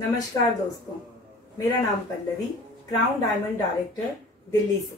नमस्कार दोस्तों, मेरा नाम Pallavi, crown diamond director Delhi से।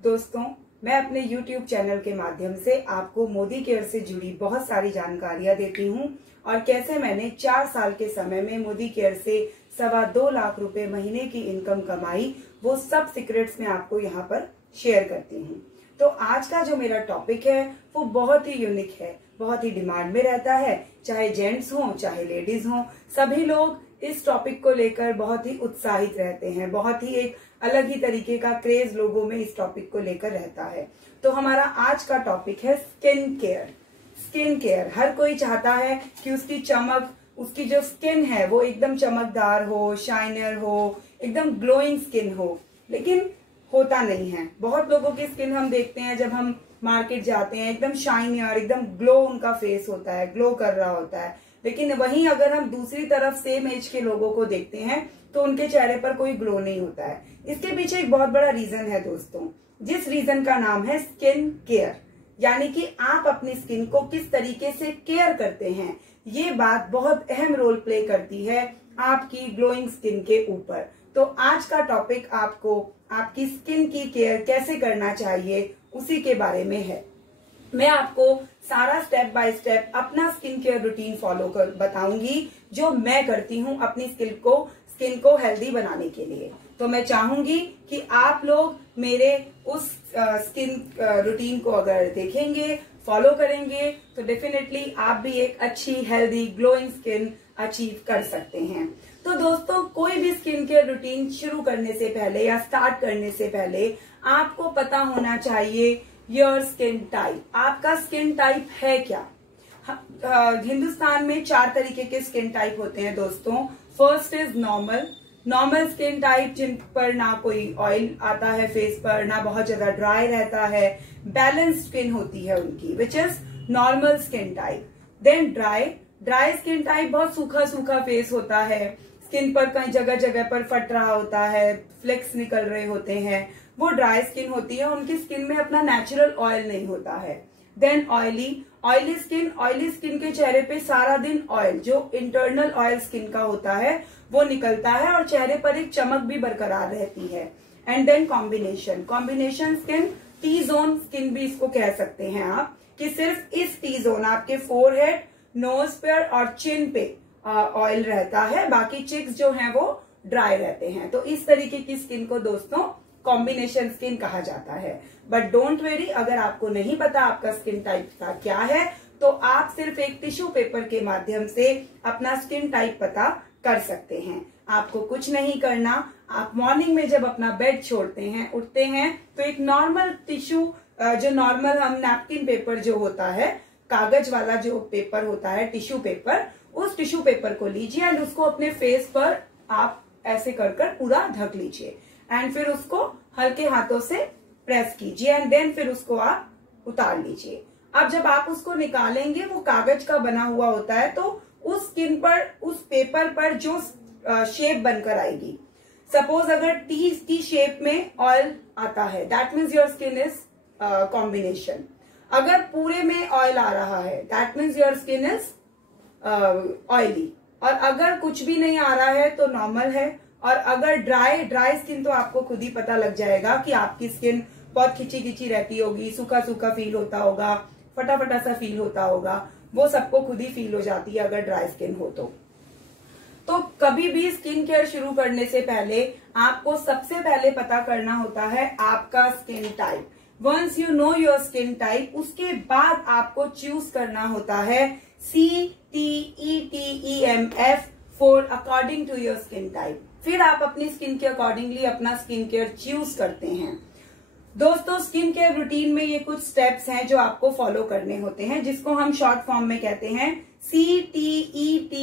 दोस्तों, मैं अपने YouTube चैनल के माध्यम से आपको मोदी केयर से जुड़ी बहुत सारी जानकारियां देती हूं और कैसे मैंने 4 साल के समय में मोदी केयर से 2.25 लाख रुपए महीने की इनकम कमाई, वो सब सीक्रेट्स मैं आपको यहाँ पर शेयर करती हूँ। तो आज का जो मेरा टॉपिक है वो बहुत ही यूनिक है, बहुत ही डिमांड में रहता है। चाहे जेंट्स हों चाहे लेडीज हों, सभी लोग इस टॉपिक को लेकर बहुत ही उत्साहित रहते हैं। बहुत ही एक अलग ही तरीके का क्रेज लोगों में इस टॉपिक को लेकर रहता है। तो हमारा आज का टॉपिक है स्किन केयर। स्किन केयर हर कोई चाहता है कि उसकी चमक, उसकी जो स्किन है वो एकदम चमकदार हो, शाइनर हो, एकदम ग्लोइंग स्किन हो, लेकिन होता नहीं है। बहुत लोगों की स्किन हम देखते हैं जब हम मार्केट जाते हैं, एकदम शाइनर, एकदम ग्लो उनका फेस होता है, ग्लो कर रहा होता है। लेकिन वहीं अगर हम दूसरी तरफ सेम एज के लोगों को देखते हैं तो उनके चेहरे पर कोई ग्लो नहीं होता है। इसके पीछे एक बहुत बड़ा रीजन है दोस्तों, जिस रीजन का नाम है स्किन केयर। यानी कि आप अपनी स्किन को किस तरीके से केयर करते हैं, ये बात बहुत अहम रोल प्ले करती है आपकी ग्लोइंग स्किन के ऊपर। तो आज का टॉपिक आपको आपकी स्किन की केयर कैसे करना चाहिए उसी के बारे में है। मैं आपको सारा स्टेप बाय स्टेप अपना स्किन केयर रूटीन फॉलो कर बताऊंगी, जो मैं करती हूँ अपनी स्किन को हेल्दी बनाने के लिए। तो मैं चाहूंगी कि आप लोग मेरे उस स्किन रूटीन को अगर देखेंगे, फॉलो करेंगे, तो डेफिनेटली आप भी एक अच्छी हेल्दी ग्लोइंग स्किन अचीव कर सकते हैं। तो दोस्तों, कोई भी स्किन केयर रूटीन शुरू करने से पहले या स्टार्ट करने से पहले आपको पता होना चाहिए योर स्किन टाइप। आपका स्किन टाइप है क्या? हिंदुस्तान में 4 तरीके के स्किन टाइप होते हैं दोस्तों। First is normal skin type, जिन पर ना कोई ऑयल आता है फेस पर, ना बहुत ज्यादा ड्राई रहता है, बैलेंस स्किन होती है उनकी, which is normal skin type. Then dry skin type, बहुत सूखा सूखा फेस होता है, स्किन पर कई जगह जगह पर फट रहा होता है, फ्लेक्स निकल रहे होते हैं, वो ड्राई स्किन होती है। उनकी स्किन में अपना नेचुरल ऑयल नहीं होता है। देन ऑयली स्किन के चेहरे पे सारा दिन ऑयल, जो इंटरनल ऑयल स्किन का होता है, वो निकलता है और चेहरे पर एक चमक भी बरकरार रहती है। And then combination skin, T zone skin भी इसको कह सकते हैं आप, कि सिर्फ इस टी जोन, आपके फोरहेड, नोज पर और चिन पे ऑयल रहता है, बाकी चिक्स जो हैं वो ड्राई रहते हैं। तो इस तरीके की स्किन को दोस्तों कॉम्बिनेशन स्किन कहा जाता है। बट डोंट वेरी, अगर आपको नहीं पता आपका स्किन टाइप का क्या है, तो आप सिर्फ एक टिश्यू पेपर के माध्यम से अपना स्किन टाइप पता कर सकते हैं। आपको कुछ नहीं करना। आप मॉर्निंग में जब अपना बेड छोड़ते हैं, उठते हैं, तो एक नॉर्मल टिश्यू, जो नॉर्मल हम नैपकिन पेपर जो होता है, कागज वाला जो पेपर होता है, टिश्यू पेपर, उस टिश्यू पेपर को लीजिए एंड उसको अपने फेस पर आप ऐसे कर पूरा ढक लीजिए एंड फिर उसको हल्के हाथों से प्रेस कीजिए एंड देन फिर उसको आप उतार लीजिए। अब जब आप उसको निकालेंगे, वो कागज का बना हुआ होता है, तो उस स्किन पर, उस पेपर पर जो शेप बनकर आएगी, सपोज अगर टी शेप में ऑयल आता है, that means your skin is combination. अगर पूरे में ऑयल आ रहा है, that means your skin is oily. और अगर कुछ भी नहीं आ रहा है तो नॉर्मल है। और अगर ड्राई स्किन, तो आपको खुद ही पता लग जाएगा कि आपकी स्किन बहुत खिंची रहती होगी, सूखा सूखा फील होता होगा, फटा सा फील होता होगा, वो सबको खुद ही फील हो जाती है अगर ड्राई स्किन हो तो कभी भी स्किन केयर शुरू करने से पहले आपको सबसे पहले पता करना होता है आपका skin type. Once you know your skin type, उसके बाद आपको चूज करना होता है CTETEMF for according to your skin type. फिर आप अपनी स्किन के अकॉर्डिंगली अपना स्किन केयर चूज करते हैं। दोस्तों, स्किन केयर रूटीन में ये कुछ स्टेप्स हैं जो आपको फॉलो करने होते हैं, जिसको हम शॉर्ट फॉर्म में कहते हैं CTETMF।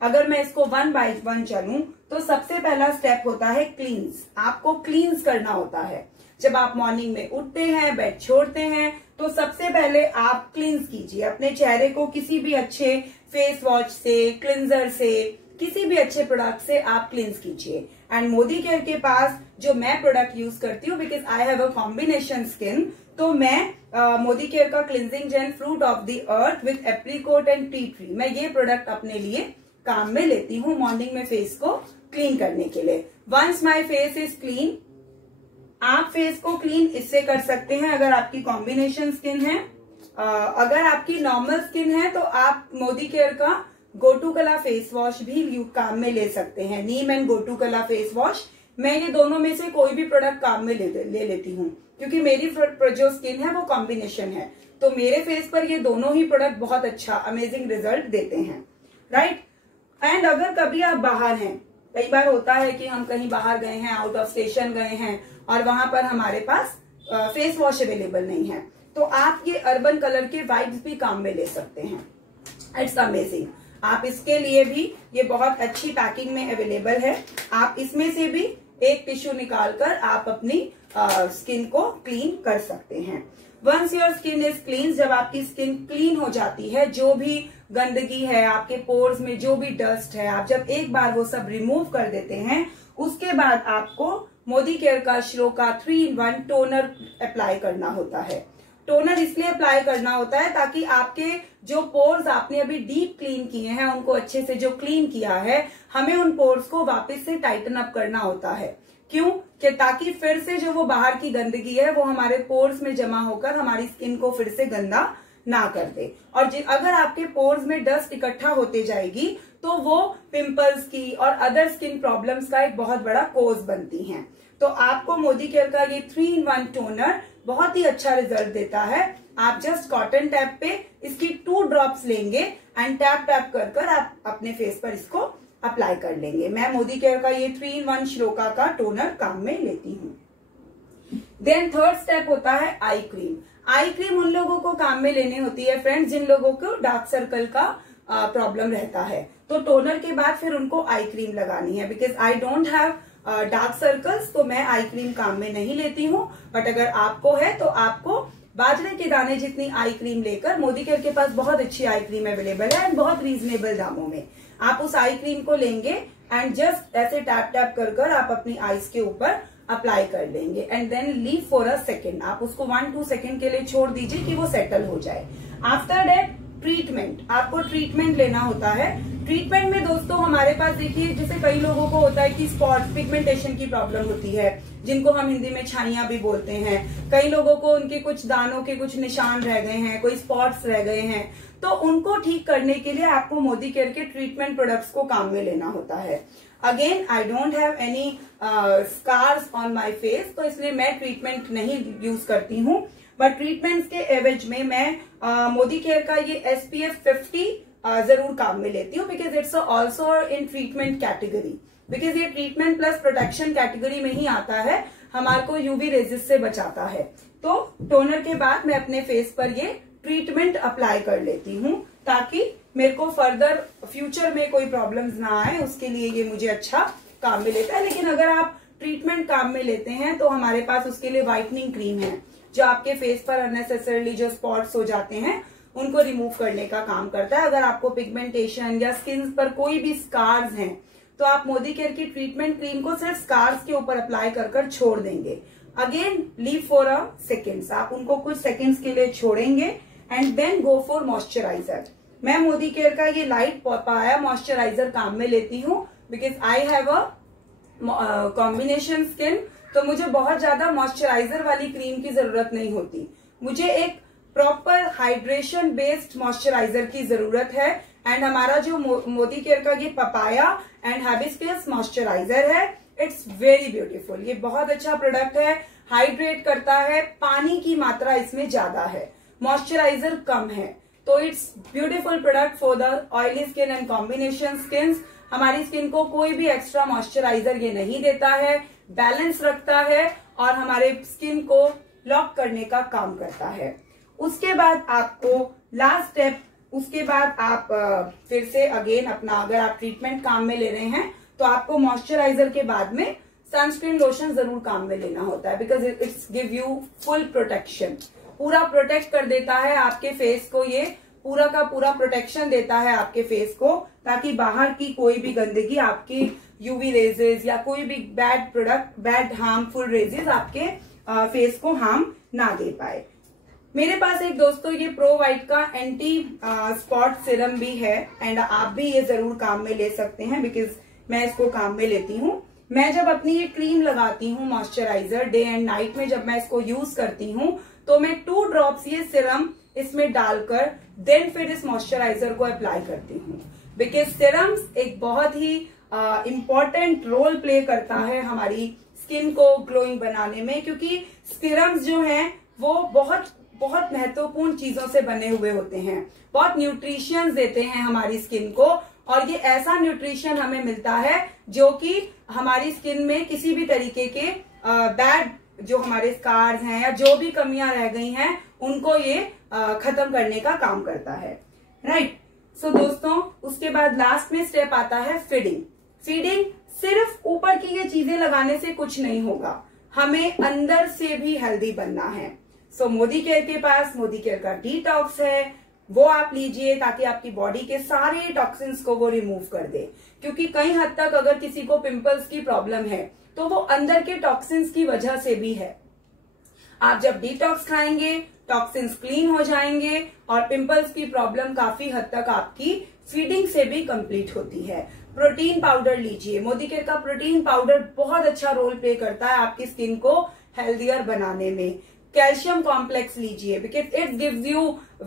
अगर मैं इसको 1 by 1 चलूं, तो सबसे पहला स्टेप होता है क्लींस। आपको क्लींस करना होता है। जब आप मॉर्निंग में उठते हैं, बेड छोड़ते हैं, तो सबसे पहले आप क्लींस कीजिए अपने चेहरे को। किसी भी अच्छे फेस वॉश से, क्लिंजर से, किसी भी अच्छे प्रोडक्ट से आप क्लींस कीजिए। एंड मोदी केयर के पास जो मैं प्रोडक्ट यूज करती हूँ, because I have a combination skin, तो मैं मोदी केयर का cleansing gel fruit of the earth with apricot and tea tree, मैं ये प्रोडक्ट अपने लिए काम में लेती हूँ मॉर्निंग में फेस को क्लीन करने के लिए। Once my face is clean, आप फेस को क्लीन इससे कर सकते हैं अगर आपकी कॉम्बिनेशन स्किन है। अगर आपकी नॉर्मल स्किन है तो आप मोदी केयर का गो टू कला फेस वॉश भी काम में ले सकते हैं। नीम एंड गो टू कला फेस वॉश, मैं ये दोनों में से कोई भी प्रोडक्ट काम में ले लेती हूँ, क्योंकि मेरी जो स्किन है वो कॉम्बिनेशन है, तो मेरे फेस पर ये दोनों ही प्रोडक्ट बहुत अच्छा अमेजिंग रिजल्ट देते हैं, राइट। एंड अगर कभी आप बाहर हैं, कई बार होता है कि हम कहीं बाहर गए हैं, आउट ऑफ स्टेशन गए हैं और वहां पर हमारे पास फेस वॉश अवेलेबल नहीं है, तो आप ये अर्बन कलर के वाइप्स भी काम में ले सकते हैं। It's amazing. आप इसके लिए भी ये बहुत अच्छी पैकिंग में अवेलेबल है। आप इसमें से भी एक टिश्यू निकालकर आप अपनी स्किन को क्लीन कर सकते हैं। Once your skin is clean, जब आपकी स्किन क्लीन हो जाती है, जो भी गंदगी है आपके पोर्स में, जो भी डस्ट है, आप जब एक बार वो सब रिमूव कर देते हैं, उसके बाद आपको मोदी केयर का श्लोका 3-in-1 टोनर अप्लाई करना होता है। टोनर इसलिए अप्लाई करना होता है ताकि आपके जो पोर्स आपने अभी डीप क्लीन किए हैं, उनको अच्छे से जो क्लीन किया है, हमें उन पोर्स को वापस से टाइटन अप करना होता है। क्यों? कि ताकि फिर से जो वो बाहर की गंदगी है वो हमारे पोर्स में जमा होकर हमारी स्किन को फिर से गंदा ना कर दे। और अगर आपके पोर्स में डस्ट इकट्ठा होते जाएगी तो वो पिंपल्स की और अदर स्किन प्रॉब्लम्स का एक बहुत बड़ा कोज बनती हैं। तो आपको मोदी केयर का ये 3-in-1 टोनर बहुत ही अच्छा रिजल्ट देता है। आप जस्ट कॉटन टैप पे इसकी 2 ड्रॉप्स लेंगे एंड टैप टैप कर कर आप अपने फेस पर इसको अप्लाई कर लेंगे। मैं मोदी केयर का ये 3-in-1 श्लोका का टोनर काम में लेती हूँ। देन थर्ड स्टेप होता है आई क्रीम। आई क्रीम उन लोगों को काम में लेनी होती है फ्रेंड्स जिन लोगों को डार्क सर्कल का प्रॉब्लम रहता है, तो टोनर के बाद फिर उनको आई क्रीम लगानी है। Because I don't have dark circles, तो मैं आई क्रीम काम में नहीं लेती हूँ। बट अगर आपको है तो आपको बाजरे के दाने जितनी आई क्रीम लेकर, मोदी केयर के पास बहुत अच्छी आई क्रीम अवेलेबल है एंड बहुत रीजनेबल दामों में, आप उस आई क्रीम को लेंगे एंड जस्ट ऐसे टैप टैप कर कर आप अपनी आईज के ऊपर अप्लाई कर लेंगे and then leave for a second. आप उसको 1-2 सेकेंड के लिए छोड़ दीजिए कि वो सेटल हो जाए। आफ्टर दैट ट्रीटमेंट, आपको ट्रीटमेंट लेना होता है। ट्रीटमेंट में दोस्तों हमारे पास देखिए, जैसे कई लोगों को होता है कि स्पॉट पिगमेंटेशन की प्रॉब्लम होती है, जिनको हम हिंदी में छाइयां भी बोलते हैं। कई लोगों को उनके कुछ दानों के कुछ निशान रह गए हैं, कोई स्पॉट्स रह गए हैं, तो उनको ठीक करने के लिए आपको मोदी केयर के ट्रीटमेंट प्रोडक्ट्स को काम में लेना होता है। Again I don't have any scars on my face, तो इसलिए मैं ट्रीटमेंट नहीं यूज करती हूँ। बट ट्रीटमेंट्स के एवज में मैं मोदी केयर का ये SPF 50 जरूर काम में लेती हूँ, because it's also in treatment category. Because ये ट्रीटमेंट प्लस प्रोटेक्शन कैटेगरी में ही आता है, हमारे को यूवी रेजिस से बचाता है। तो टोनर के बाद मैं अपने फेस पर ये ट्रीटमेंट अप्लाई कर लेती हूँ ताकि मेरे को फर्दर फ्यूचर में कोई प्रॉब्लम्स ना आए, उसके लिए ये मुझे अच्छा काम में लेता है। लेकिन अगर आप ट्रीटमेंट काम में लेते हैं तो हमारे पास उसके लिए व्हाइटनिंग क्रीम है, जो आपके फेस पर अननेसेसरली जो स्पॉट्स हो जाते हैं उनको रिमूव करने का काम करता है। अगर आपको पिगमेंटेशन या स्किन पर कोई भी स्कार्स हैं तो आप मोदी केयर की ट्रीटमेंट क्रीम को सिर्फ स्कार्स के ऊपर अप्लाई कर कर छोड़ देंगे। Again leave for a seconds, आप उनको कुछ सेकेंड्स के लिए छोड़ेंगे and then go for moisturiser. मैं मोदी केयर का ये लाइट पपाया मॉइस्चराइजर काम में लेती हूँ, because I have a combination skin, तो मुझे बहुत ज्यादा मॉइस्चराइजर वाली क्रीम की जरूरत नहीं होती। मुझे एक प्रॉपर हाइड्रेशन बेस्ड मॉइस्चराइजर की जरूरत है एंड हमारा जो मोदी केयर का ये पपाया एंड हिबिस्कस मॉइस्चराइजर है, इट्स वेरी ब्यूटीफुल। ये बहुत अच्छा प्रोडक्ट है, हाइड्रेट करता है, पानी की मात्रा इसमें ज्यादा है, मॉइस्चराइजर कम है, तो it's beautiful product for the oily skin and combination skin. हमारी स्किन को कोई भी एक्स्ट्रा मॉइस्चराइजर ये नहीं देता है, बैलेंस रखता है और हमारे स्किन को लॉक करने का काम करता है। उसके बाद आपको लास्ट स्टेप, उसके बाद आप फिर से अगेन अपना, अगर आप ट्रीटमेंट काम में ले रहे हैं तो आपको मॉइस्चराइजर के बाद में सनस्क्रीन लोशन जरूर काम में लेना होता है, because it's give you full protection, पूरा प्रोटेक्ट कर देता है आपके फेस को, ये पूरा का पूरा प्रोटेक्शन देता है आपके फेस को, ताकि बाहर की कोई भी गंदगी, आपकी यूवी रेजेस या कोई भी bad product, bad harmful raises आपके फेस को हार्म ना दे पाए। मेरे पास एक दोस्तों ये प्रो वाइट का एंटी स्पॉट सीरम भी है एंड आप भी ये जरूर काम में ले सकते हैं बिकॉज मैं इसको काम में लेती हूँ। मैं जब अपनी ये क्रीम लगाती हूँ मॉइस्चराइजर डे एंड नाइट में, जब मैं इसको यूज करती हूँ तो मैं 2 ड्रॉप्स ये सीरम इसमें डालकर देन फिर इस मॉइस्चराइजर को अप्लाई करती हूँ बिकॉज सीरम्स एक बहुत ही इम्पॉर्टेंट रोल प्ले करता है हमारी स्किन को ग्लोइंग बनाने में, क्योंकि सीरम्स जो हैं वो बहुत बहुत महत्वपूर्ण चीजों से बने हुए होते हैं, बहुत न्यूट्रिशंस देते हैं हमारी स्किन को और ये ऐसा न्यूट्रिशन हमें मिलता है जो कि हमारी स्किन में किसी भी तरीके के बैड जो हमारे स्कार्स हैं या जो भी कमियां रह गई हैं उनको ये खत्म करने का काम करता है, राइट। सो दोस्तों उसके बाद लास्ट में स्टेप आता है फीडिंग। फीडिंग सिर्फ ऊपर की ये चीजें लगाने से कुछ नहीं होगा, हमें अंदर से भी हेल्दी बनना है। सो मोदी केयर के पास मोदी केयर का डिटॉक्स है, वो आप लीजिए ताकि आपकी बॉडी के सारे टॉक्सिन्स को वो रिमूव कर दे, क्योंकि कई हद तक अगर किसी को पिंपल्स की प्रॉब्लम है तो वो अंदर के टॉक्सिन्स की वजह से भी है। आप जब डिटॉक्स खाएंगे टॉक्सिन्स क्लीन हो जाएंगे और पिंपल्स की प्रॉब्लम काफी हद तक आपकी फीडिंग से भी कंप्लीट होती है। प्रोटीन पाउडर लीजिए, मोदी केयर का प्रोटीन पाउडर बहुत अच्छा रोल प्ले करता है आपकी स्किन को हेल्दियर बनाने में। कैल्शियम कॉम्प्लेक्स लीजिए because it gives you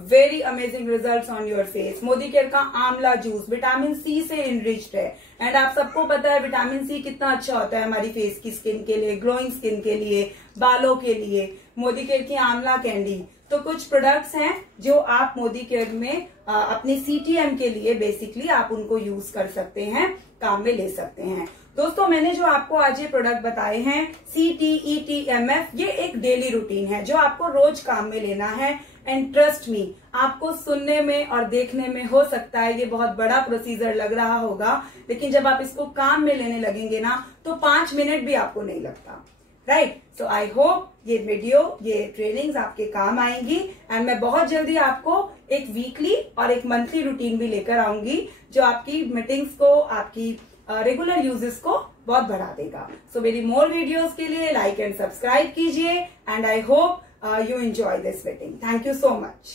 very amazing results on your face. Modi care का आंवला जूस विटामिन सी से इनरिच्ड है एंड आप सबको पता है विटामिन सी कितना अच्छा होता है हमारी फेस की स्किन के लिए, ग्लोइंग स्किन के लिए, बालों के लिए। मोदी केयर की आंवला कैंडी, तो कुछ प्रोडक्ट्स हैं जो आप मोदी केयर में अपनी CTM के लिए बेसिकली आप उनको यूज कर सकते हैं, काम में ले सकते हैं। दोस्तों मैंने जो आपको आज ये प्रोडक्ट बताए हैं CTETMF, ये एक डेली रूटीन है जो आपको रोज काम में लेना है एंड ट्रस्ट मी आपको सुनने में और देखने में हो सकता है ये बहुत बड़ा प्रोसीजर लग रहा होगा, लेकिन जब आप इसको काम में लेने लगेंगे ना तो 5 मिनट भी आपको नहीं लगता, राइट। सो आई होप ये वीडियो ये ट्रेनिंग्स आपके काम आएंगी एंड मैं बहुत जल्दी आपको एक वीकली और एक मंथली रूटीन भी लेकर आऊंगी जो आपकी मीटिंग्स को, आपकी रेगुलर यूजेस को बहुत बढ़ा देगा। सो मेरी मोर वीडियोस के लिए लाइक एंड सब्सक्राइब कीजिए and I hope you enjoy this meeting. Thank you so much.